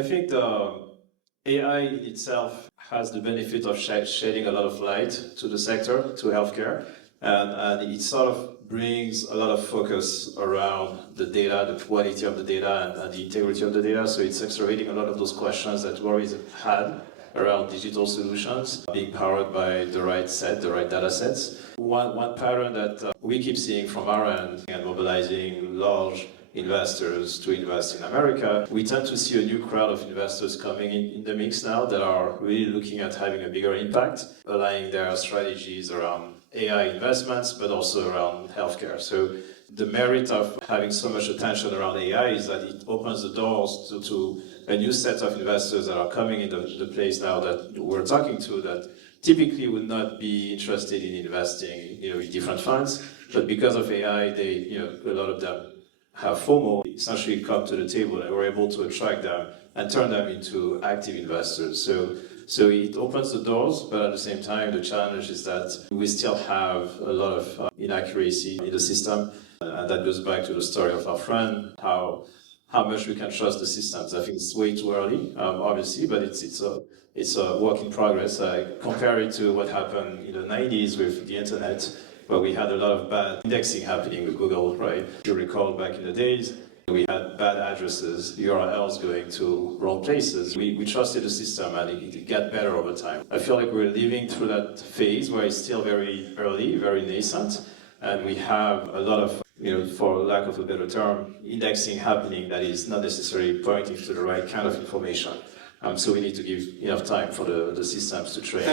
I think the AI itself has the benefit of shedding a lot of light to the sector, to healthcare, and it sort of brings a lot of focus around the data, the quality of the data, and the integrity of the data. So it's accelerating a lot of those questions that we always had around digital solutions being powered by the right data sets. One pattern that we keep seeing from our end and mobilizing large investors to invest in America, we tend to see a new crowd of investors coming in the mix now that are really looking at having a bigger impact, aligning their strategies around AI investments, but also around healthcare. So the merit of having so much attention around AI is that it opens the doors to a new set of investors that are coming into the place now that we're talking to that typically would not be interested in investing, in different funds, but because of AI, they, a lot of them have FOMO, essentially come to the table, and we're able to attract them and turn them into active investors. So it opens the doors, but at the same time, the challenge is that we still have a lot of inaccuracy in the system, and that goes back to the story of our friend, how much we can trust the systems. I think it's way too early, obviously, but it's a work in progress. I compare it to what happened in the 90s with the internet, where we had a lot of bad indexing happening with Google, right? If you recall back in the days, we had bad addresses, URLs going to wrong places. We trusted the system and it got better over time. I feel like we're living through that phase where it's still very early, very nascent, and we have a lot of, for lack of a better term, indexing happening that is not necessarily pointing to the right kind of information. So we need to give enough time for the systems to train.